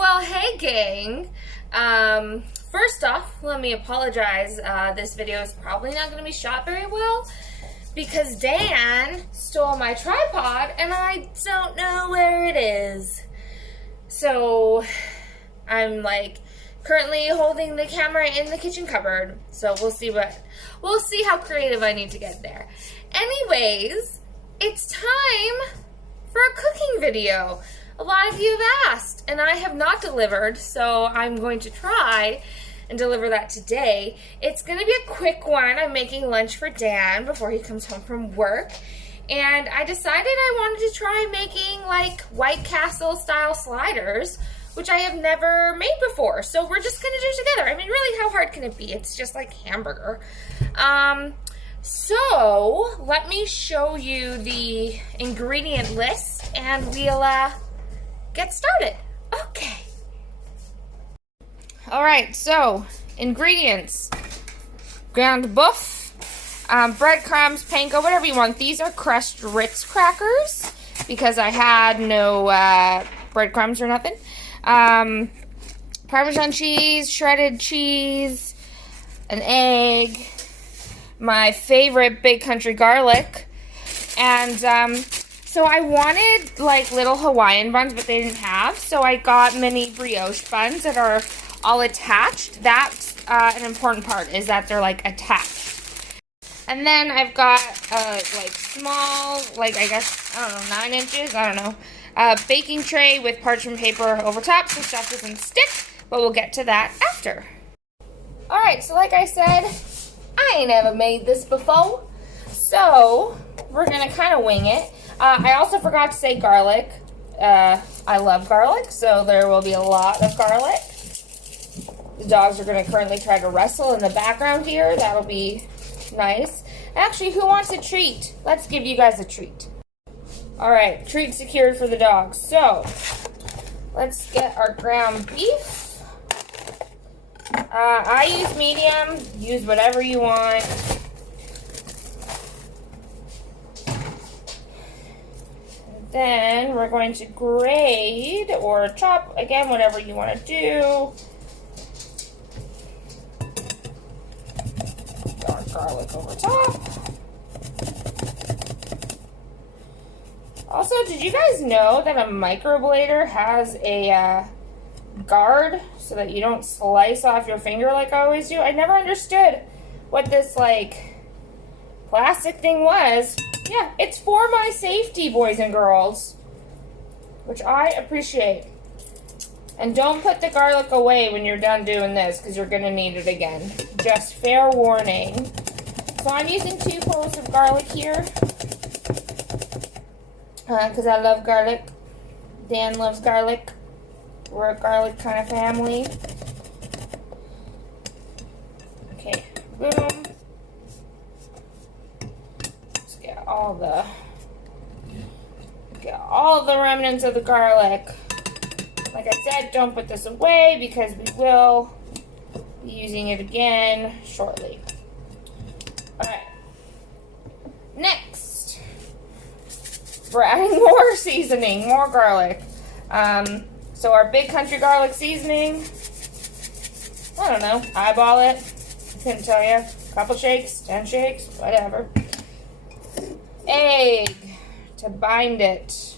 Well, hey gang. First off, let me apologize. This video is probably not going to be shot very well because Dan stole my tripod and I don't know where it is. So I'm currently holding the camera in the kitchen cupboard. So we'll see how creative I need to get there. Anyways, it's time for a cooking video. A lot of you have asked, and I have not delivered, so I'm going to try and deliver that today. It's going to be a quick one. I'm making lunch for Dan before he comes home from work, and I decided I wanted to try making White Castle style sliders, which I have never made before. So we're just going to do it together. I mean, really, how hard can it be? It's just like hamburger. So let me show you the ingredient list, and we'll get started. Okay. All right, so ingredients: ground beef, breadcrumbs, panko, whatever you want. These are crushed Ritz crackers because I had no breadcrumbs or nothing. Parmesan cheese, shredded cheese, an egg, my favorite Big Country garlic, and so I wanted little Hawaiian buns, but they didn't have, so I got mini brioche buns that are all attached. That's an important part, is that they're attached. And then I've got small, I guess, I don't know, 9 inches, I don't know, baking tray with parchment paper over top so stuff doesn't stick, but we'll get to that after. Alright, so like I said, I ain't never made this before, so we're gonna kind of wing it. I also forgot to say garlic. I love garlic, so there will be a lot of garlic. The dogs are going to currently try to wrestle in the background here. That'll be nice. Actually, who wants a treat? Let's give you guys a treat. Alright, treat secured for the dogs. So, let's get our ground beef. I use medium. Use whatever you want. Then we're going to grate or chop, again, whatever you want to do. Our garlic over top. Also, did you guys know that a microblader has a guard so that you don't slice off your finger like I always do? I never understood what this plastic thing was. Yeah, it's for my safety, boys and girls, which I appreciate. And don't put the garlic away when you're done doing this, because you're going to need it again. Just fair warning. So I'm using 2 cloves of garlic here, because I love garlic. Dan loves garlic. We're a garlic kind of family. Okay, boom. Get all the remnants of the garlic. Like I said, don't put this away because we will be using it again shortly. Alright. Next, we're adding more seasoning, more garlic. So our Big Country garlic seasoning, I don't know, eyeball it. Couldn't tell you. A couple shakes, 10 shakes, whatever. Egg to bind it.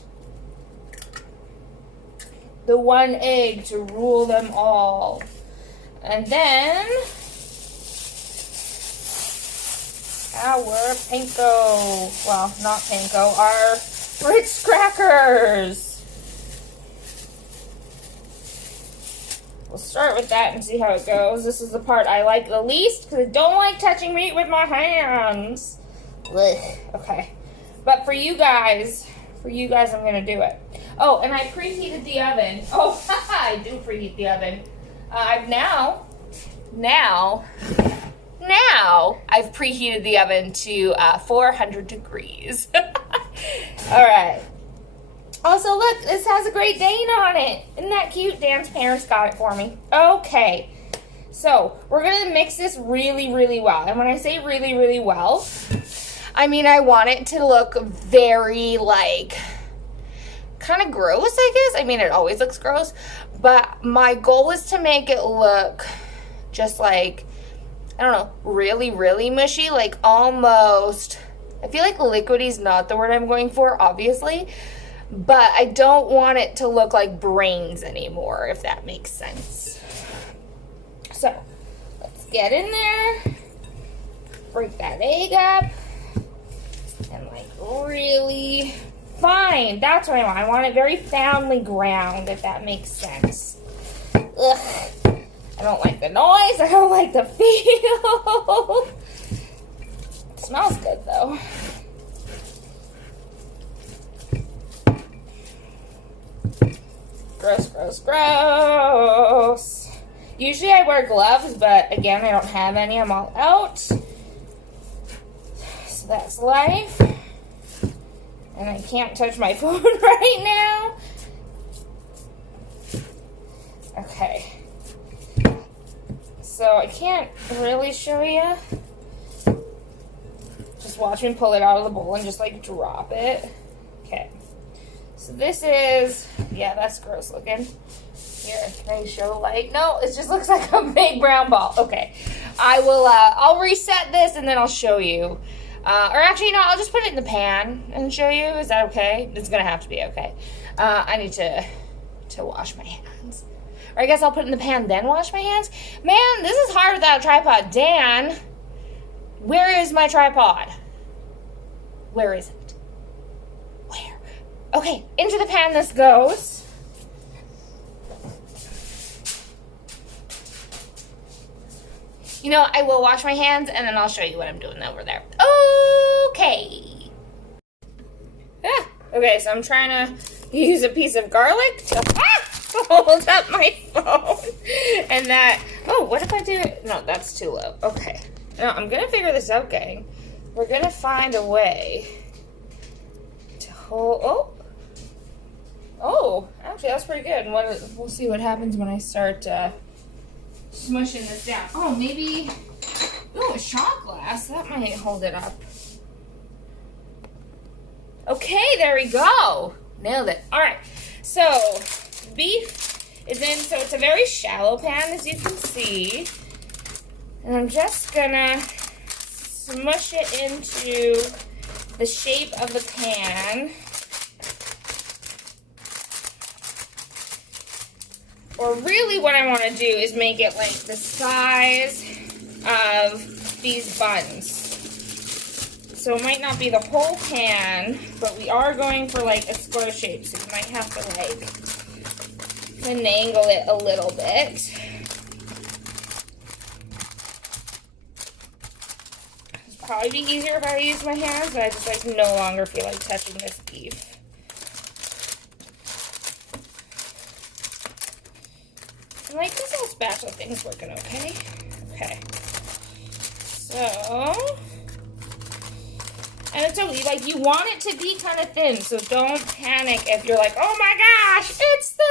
The one egg to rule them all. And then our panko. Well, not panko, our Ritz crackers. We'll start with that and see how it goes. This is the part I like the least because I don't like touching meat with my hands. Ugh. Okay. But for you guys, I'm going to do it. Oh, and I preheated the oven. Oh, I do preheat the oven. I've now, I've preheated the oven to 400 degrees. All right. Also, look, this has a Great Dane on it. Isn't that cute? Dan's parents got it for me. Okay. So, we're going to mix this really, really well. And when I say really, really well, I mean I want it to look very, kind of gross, I guess. I mean, it always looks gross, but my goal is to make it look just like, I don't know, really, really mushy, like almost, I feel like liquidy is not the word I'm going for, obviously, but I don't want it to look like brains anymore, if that makes sense. So, let's get in there, break that egg up, and like really fine. That's what I want. I want it very finely ground, if that makes sense. Ugh. I don't like the noise. I don't like the feel. It smells good, though. Gross, gross, gross. Usually I wear gloves, but again, I don't have any. I'm all out. So that's life. And I can't touch my phone right now. Okay. So I can't really show you. Just watch me pull it out of the bowl and just like drop it. Okay. So this is, yeah, that's gross looking. Here, can I show the light? No, it just looks like a big brown ball. Okay. I will, I'll reset this and then I'll show you. Or actually, no, I'll just put it in the pan and show you. Is that okay? It's gonna have to be okay. I need to wash my hands. Or I guess I'll put it in the pan, then wash my hands. Man, this is hard without a tripod. Dan, where is my tripod? Where is it? Where? Okay, into the pan this goes. You know, I will wash my hands, and then I'll show you what I'm doing over there. Okay. Ah, okay, so I'm trying to use a piece of garlic to hold up my phone. And that, oh, what if I do it? No, that's too low. Okay. Now, I'm going to figure this out, gang. We're going to find a way to hold, oh, actually, that's pretty good. And we'll see what happens when I start smushing this down. Oh, maybe, a shot glass. That might hold it up. Okay, there we go. Nailed it. All right, so beef is in, so it's a very shallow pan, as you can see. And I'm just gonna smush it into the shape of the pan. Or really what I want to do is make it like the size of these buns. So it might not be the whole pan, but we are going for like a square shape. So you might have to like finagle it a little bit. It'd probably be easier if I use my hands, but I just like no longer feel like touching this beef. And like this little spatula thing's working okay. Okay. So, and it's okay, like you want it to be kind of thin, so don't panic if you're like, oh my gosh, it's so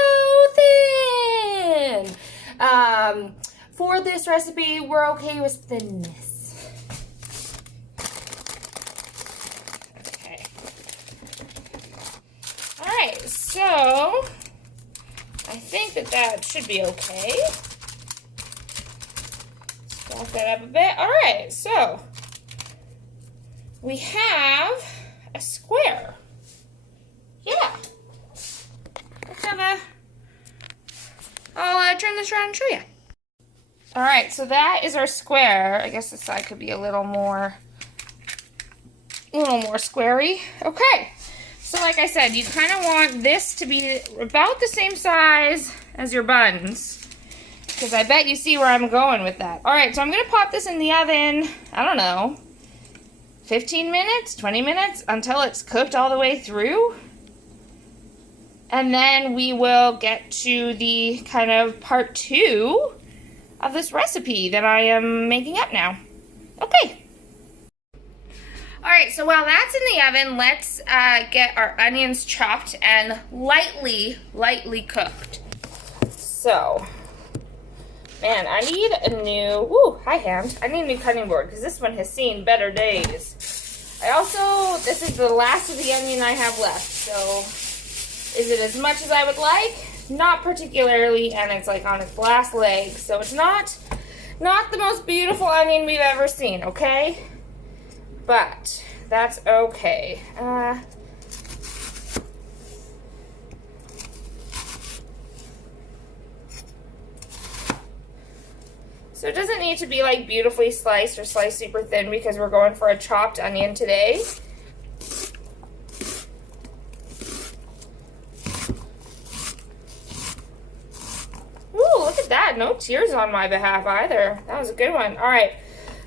thin. For this recipe, we're okay with thinness. Okay. All right, so I think that should be okay. Stack that up a bit. All right, so we have a square. Yeah. Let's have a, I'll turn this around and show you. All right, so that is our square. I guess this side could be a little more squarey. Okay. So like I said, you kind of want this to be about the same size as your buns, because I bet you see where I'm going with that. All right, so I'm going to pop this in the oven, I don't know, 15 minutes, 20 minutes, until it's cooked all the way through. And then we will get to the kind of part 2 of this recipe that I am making up now. Okay. All right, so while that's in the oven, let's get our onions chopped and lightly cooked. So, man, I need a new, hi hand, I need a new cutting board because this one has seen better days. I also, this is the last of the onion I have left, so Is it as much as I would like? Not particularly, and it's like on its last leg, so it's not the most beautiful onion we've ever seen, okay? But that's okay. So it doesn't need to be like beautifully sliced or sliced super thin because we're going for a chopped onion today. Ooh, look at that. No tears on my behalf either. That was a good one. All right.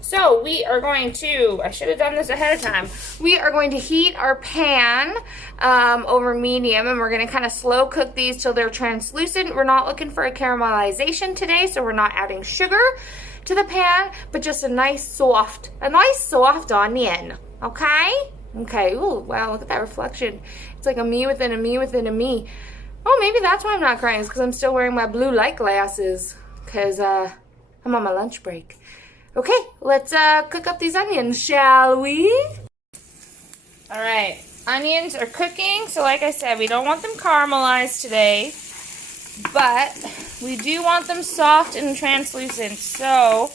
So we are going to, I should have done this ahead of time. We are going to heat our pan over medium, and we're going to kind of slow cook these till they're translucent. We're not looking for a caramelization today, so we're not adding sugar to the pan, but just a nice soft onion, okay? Okay, ooh, wow, look at that reflection. It's like a me within a me within a me. Oh, maybe that's why I'm not crying. It's because I'm still wearing my blue light glasses because I'm on my lunch break. Okay, let's cook up these onions, shall we? All right, onions are cooking. So like I said, we don't want them caramelized today, but we do want them soft and translucent. So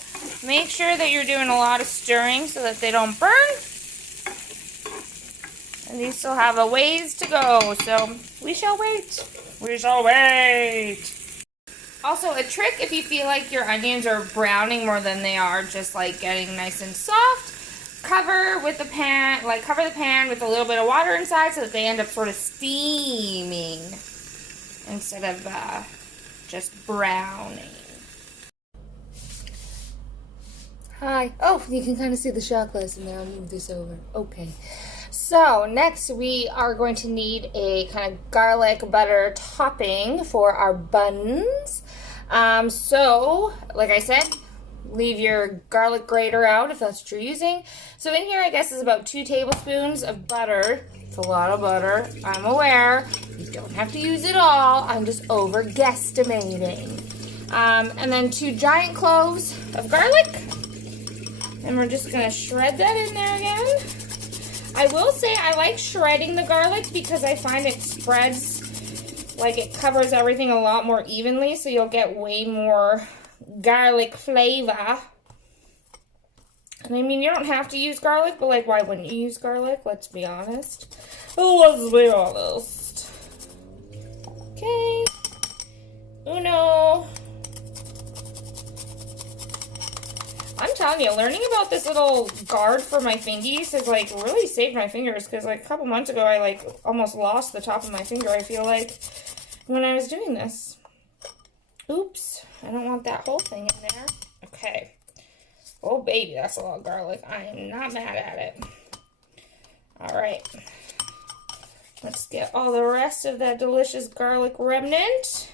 make sure that you're doing a lot of stirring so that they don't burn. And these still have a ways to go, so we shall wait. We shall wait. Also, a trick if you feel like your onions are browning more than they are just like getting nice and soft, cover the pan with a little bit of water inside so that they end up sort of steaming instead of just browning. Hi. Oh, you can kind of see the shot glass in there. I'll move this over. Okay. So next we are going to need a kind of garlic butter topping for our buns. So like I said, leave your garlic grater out if that's what you're using. So in here I guess is about 2 tablespoons of butter. It's a lot of butter, I'm aware. You don't have to use it all. I'm just over guesstimating. And then 2 giant cloves of garlic. And we're just gonna shred that in there again. I will say I like shredding the garlic because I find it spreads, like it covers everything a lot more evenly, so you'll get way more garlic flavor. And I mean, you don't have to use garlic, but like, why wouldn't you use garlic? Let's be honest. Let's be honest. Okay. Uno. I'm telling you, learning about this little guard for my fingies has like really saved my fingers, because like a couple months ago I like almost lost the top of my finger, I feel like, when I was doing this. Oops, I don't want that whole thing in there. Okay. Oh baby, that's a lot of garlic. I am not mad at it. Alright. Let's get all the rest of that delicious garlic remnant.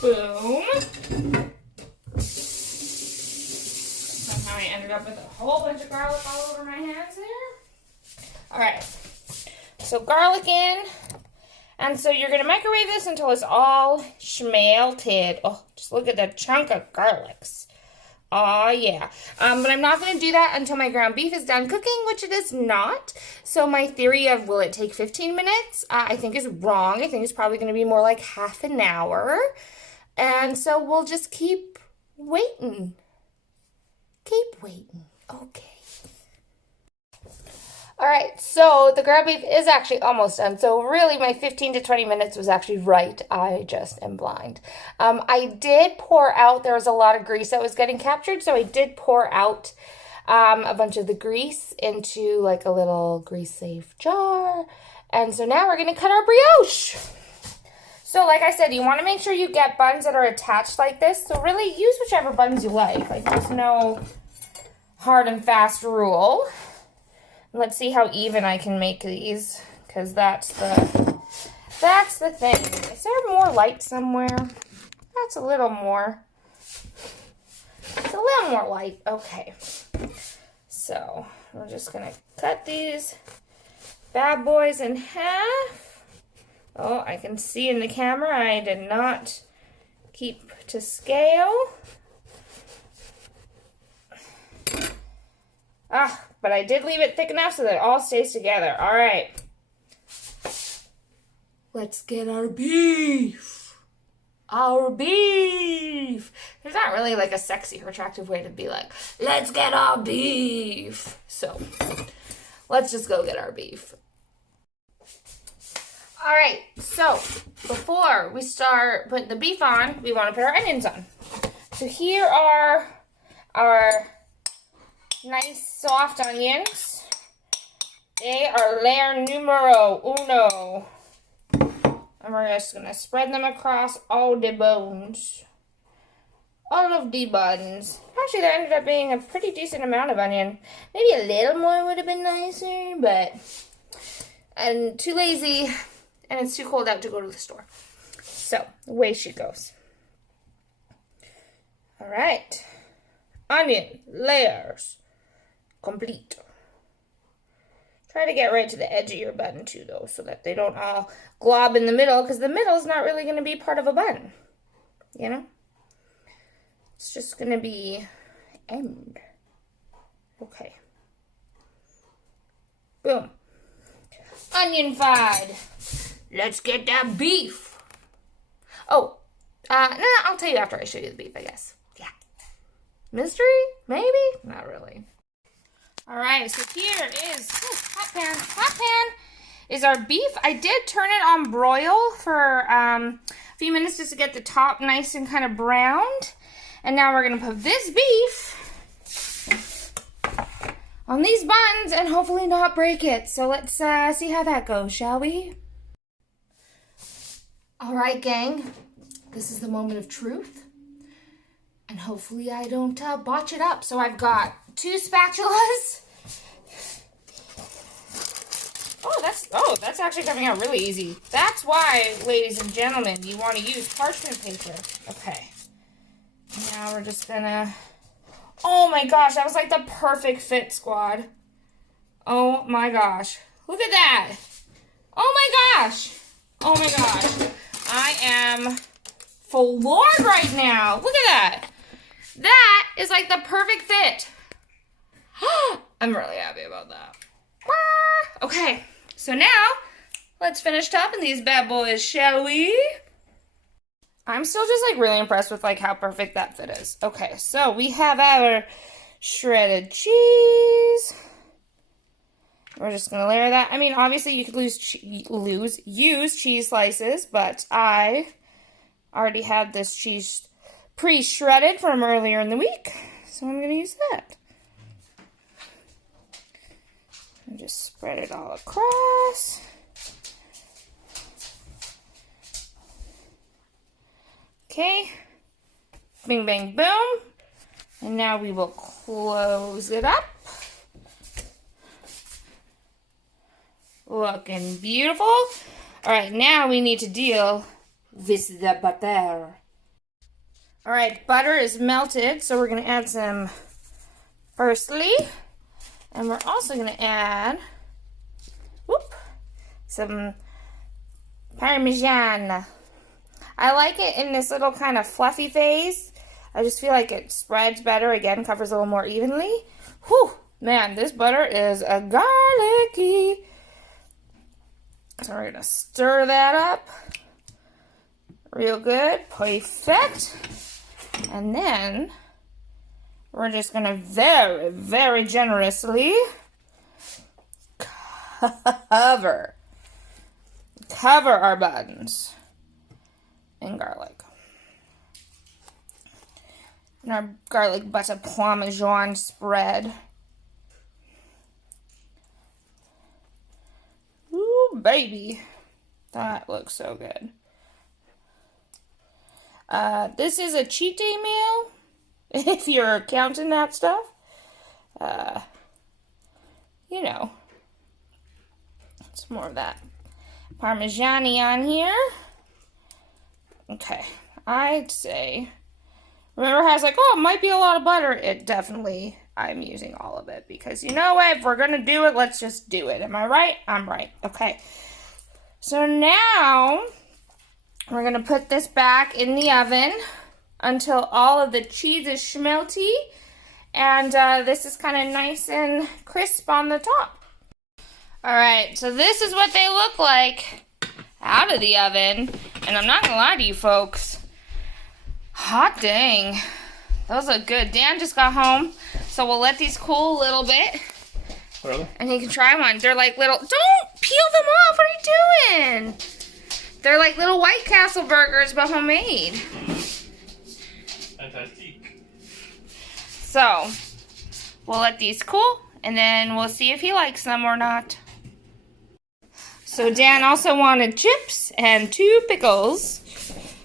Boom. Somehow I ended up with a whole bunch of garlic all over my hands there. Alright. So garlic in. And so you're going to microwave this until it's all schmelted. Oh, just look at that chunk of garlics. Oh, yeah. But I'm not going to do that until my ground beef is done cooking, which it is not. So my theory of will it take 15 minutes, I think is wrong. I think it's probably going to be more like half an hour. And so we'll just keep waiting. Keep waiting. Okay. All right, so the ground beef is actually almost done. So really my 15 to 20 minutes was actually right. I just am blind. I did pour out, there was a lot of grease that was getting captured, so I did pour out a bunch of the grease into like a little grease-safe jar. And so now we're gonna cut our brioche. So like I said, you wanna make sure you get buns that are attached like this. So really use whichever buns you like. Like there's no hard and fast rule. Let's see how even I can make these, because that's the thing. Is there more light somewhere? That's a little more. It's a little more light. Okay. So we're just gonna cut these bad boys in half. Oh, I can see in the camera I did not keep to scale. But I did leave it thick enough so that it all stays together. All right. Let's get our beef. Our beef. There's not really like a sexy or attractive way to be like, let's get our beef. So let's just go get our beef. All right, so before we start putting the beef on, we want to put our onions on. So here are our nice soft onions. They are layer numero uno. And we're just going to spread them across all the bones. All of the buns. Actually, there ended up being a pretty decent amount of onion. Maybe a little more would have been nicer, but I'm too lazy and it's too cold out to go to the store. So, away she goes. All right. Onion layers complete. Try to get right to the edge of your bun too, though, so that they don't all glob in the middle, because the middle is not really going to be part of a bun, you know? It's just going to be end. Okay. Boom. Onion fried. Let's get that beef. Oh, no, I'll tell you after I show you the beef, I guess. Yeah. Mystery? Maybe? Not really. All right, so here is hot pan is our beef. I did turn it on broil for a few minutes just to get the top nice and kind of browned. And now we're gonna put this beef on these buns and hopefully not break it. So let's see how that goes, shall we? All right, gang, this is the moment of truth. And hopefully I don't botch it up. So I've got 2 spatulas. That's actually coming out really easy. That's why, ladies and gentlemen, you want to use parchment paper. Okay. Now we're just gonna... Oh my gosh, that was like the perfect fit, squad. Oh my gosh. Look at that. Oh my gosh. Oh my gosh. I am floored right now. Look at that. That is like the perfect fit. I'm really happy about that. Okay, so now let's finish topping these bad boys, shall we? I'm still just like really impressed with like how perfect that fit is. Okay, so we have our shredded cheese. We're just gonna layer that. I mean, obviously you could use cheese slices, but I already had this cheese pre-shredded from earlier in the week, so I'm gonna use that. And just spread it all across. Okay. Bing, bang, boom. And now we will close it up. Looking beautiful. All right, now we need to deal with the butter. All right, butter is melted, so we're going to add some parsley. And we're also going to add some Parmesan. I like it in this little kind of fluffy phase. I just feel like it spreads better, again, covers a little more evenly. Whew, man, this butter is a garlicky. So we're going to stir that up real good. Perfect. And then we're just going to very, very generously cover our buns in garlic. And our garlic butter parmesan spread. Ooh, baby. That looks so good. This is a cheat day meal, if you're counting that stuff. You know. It's more of that Parmesan-y on here. Okay. I'd say... Remember how I was like, oh, it might be a lot of butter. It definitely, I'm using all of it. Because you know what? If we're going to do it, let's just do it. Am I right? I'm right. Okay. So now, we're going to put this back in the oven until all of the cheese is schmelty And this is kind of nice and crisp on the top. Alright, so this is what they look like out of the oven. And I'm not gonna lie to you folks. Hot dang. Those look good. Dan just got home, so we'll let these cool a little bit. Really? And he can try one. They're like little... Don't peel them off! What are you doing? They're like little White Castle burgers, but homemade. Fantastic. So, we'll let these cool, and then we'll see if he likes them or not. So Dan also wanted chips and 2 pickles.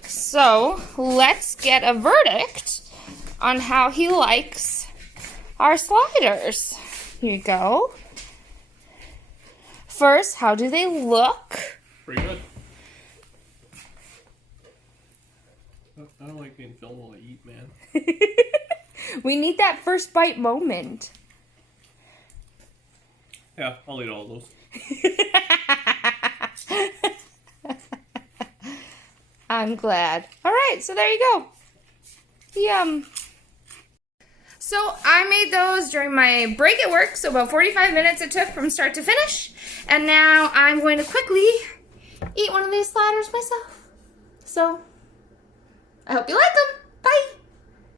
So, let's get a verdict on how he likes our sliders. Here you go. First, how do they look? Pretty good. I don't like being filmed while I eat, man. We need that first bite moment. Yeah, I'll eat all of those. I'm glad. All right, so there you go. Yum. So I made those during my break at work, so about 45 minutes it took from start to finish. And now I'm going to quickly eat one of these sliders myself. So I hope you like them.